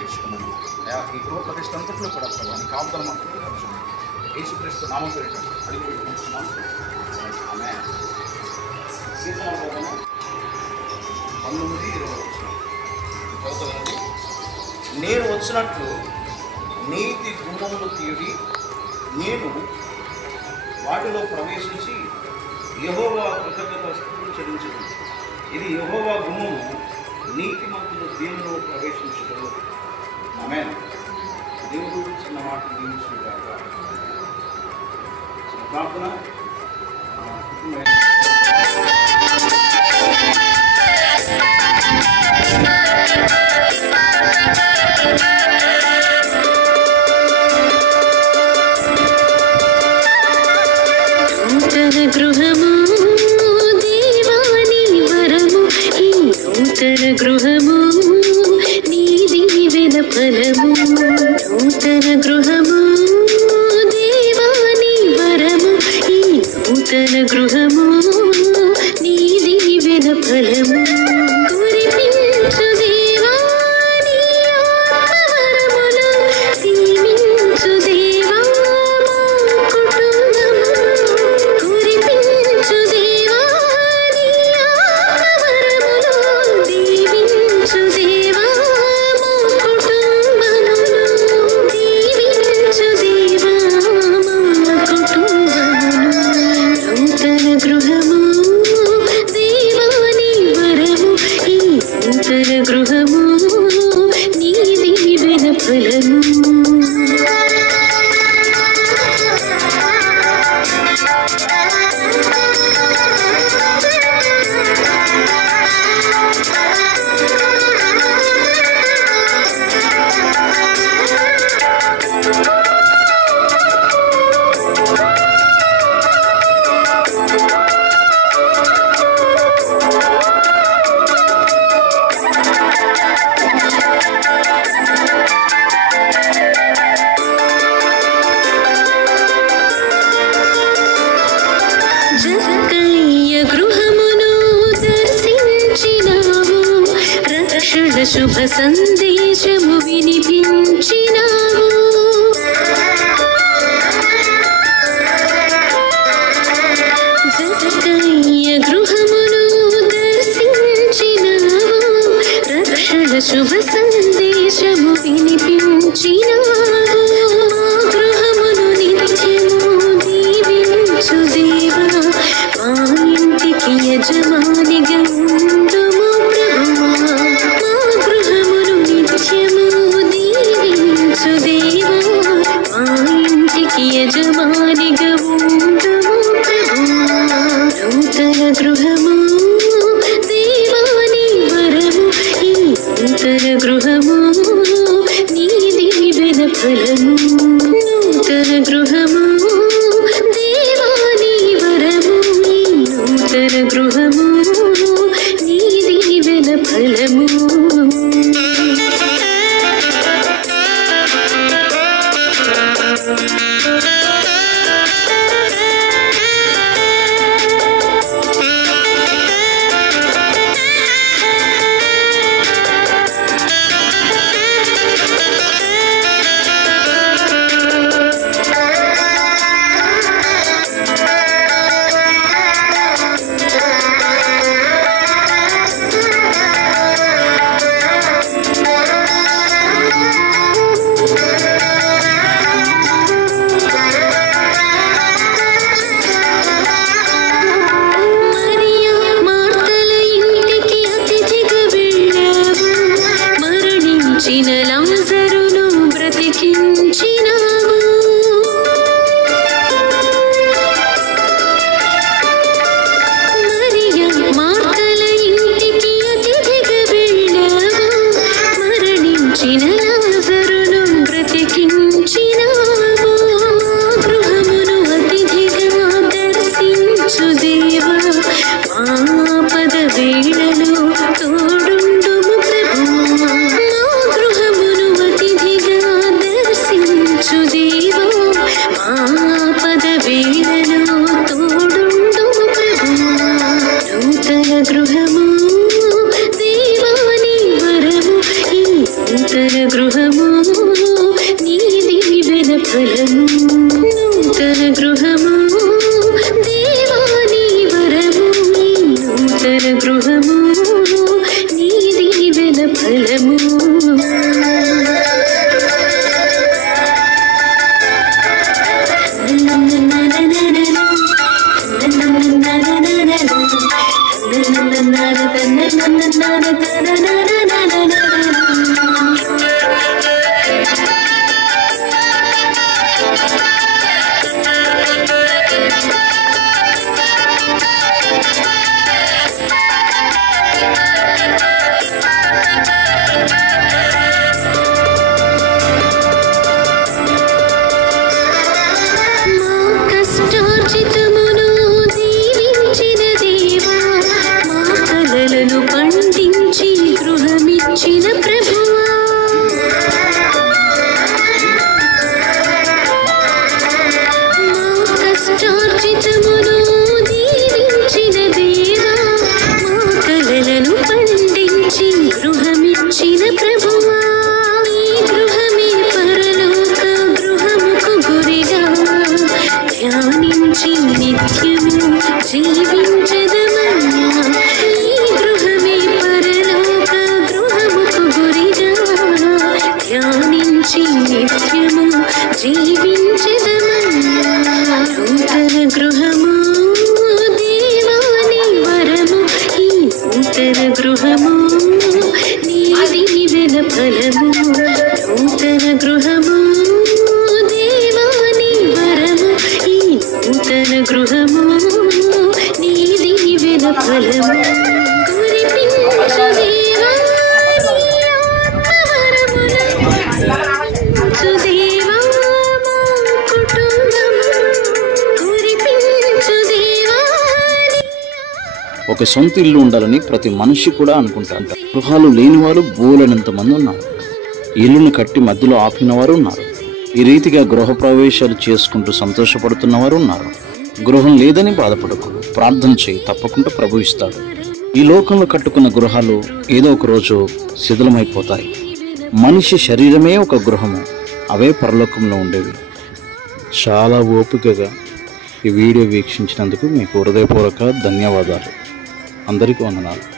తెచ్చుకున్నాను. ఈ గృహ ప్రతిష్ట అంతట్లో కూడా ప్రభావ నీ కాపుదల మాకు యేసుక్రీస్తు నామం పేరిట అడిగి పెట్టుకుంటున్నాను. ఆమేన్. కీర్తన 19:20 చదువుతానండి. నేను వచ్చినట్లు నీతి గుమ్మములు తీయుడి, నేను వాటిలో ప్రవేశించి యెహోవా కృతజ్ఞతాస్తుతులు చెల్లించును. ఇది యెహోవా గుమ్మము, నీతిమంతులు దీనిలో ప్రవేశించుటరు. ఆమేన్. దేవుడు చిన్న మాట దీవించుగాక. ప్రార్థన. గృహము దేవాని వరము, ఈ నూతన గృహము నీ దీవెన ఫలము. నూతన గృహము దేవాని వరము, ఈ నూతన గృహము నీ దీవెన ఫలము. కురిపించు దేవా నీ ఆత్మవరములు, దీవించు దేవా మా కుటుంబము. కురిపించు దేవా నీ ఆత్మవరములు, దీవించు దేవా మా కుటుంబమును. దీవించు దేవా మా కుటుంబమును. నూతన గృహము దేవాని వరము, ఈ నూతన గృహము నీ దీవెన ఫలము. జక్కయ్య గృహమును దర్శించినావు, రక్షణ శుభ సందేశము వినిపించినావు. జక్కయ్య గృహమును దర్శించినావు, రక్షణ శుభ సందేశము వినిపించినావు. మా గృహమును నిత్యము దీవించు దేవా, మా ఇంటికి యజమానిగా ఉండుము ప్రభువా. మా గృహమును నిత్యము దీవించు దేవా, మా ఇంటికి యజమానిగా ఉండుము ప్రభువా. నూతన గృహము దేవాని వరము, ఈ నూతన గృహము నీ దీవెన ఫలము. నూతన గృహము దేవాని వరము, ఈ నూతన గృహము నీ దీవెన ఫలము. నూతన గృహము నీ దీవెన ఫలము నూతన గృహము దేవా నీ వరము నూతన గృహము నీ దీవెన ఫలము ఒక సొంత ఇల్లు ఉండాలని ప్రతి మనిషి కూడా అనుకుంటారు. గృహాలు లేని వారు బోలెడంత మంది ఉన్నారు. ఇల్లును కట్టి మధ్యలో ఆపిన వారు ఉన్నారు. ఈ రీతిగా గృహ ప్రవేశాలు చేసుకుంటూ సంతోషపడుతున్న వారు ఉన్నారు. గృహం లేదని బాధపడకు, ప్రార్థన చేయి, తప్పకుండా ప్రభు ఇస్తాడు. ఈ లోకంలో కట్టుకున్న గృహాలు ఏదో ఒక రోజు శిథిలమైపోతాయి. మనిషి శరీరమే ఒక గృహము, అవే పరలోకంలో ఉండేవి. చాలా ఓపికగా ఈ వీడియో వీక్షించినందుకు మీకు హృదయపూర్వక ధన్యవాదాలు. అందరికీ వందనాలు.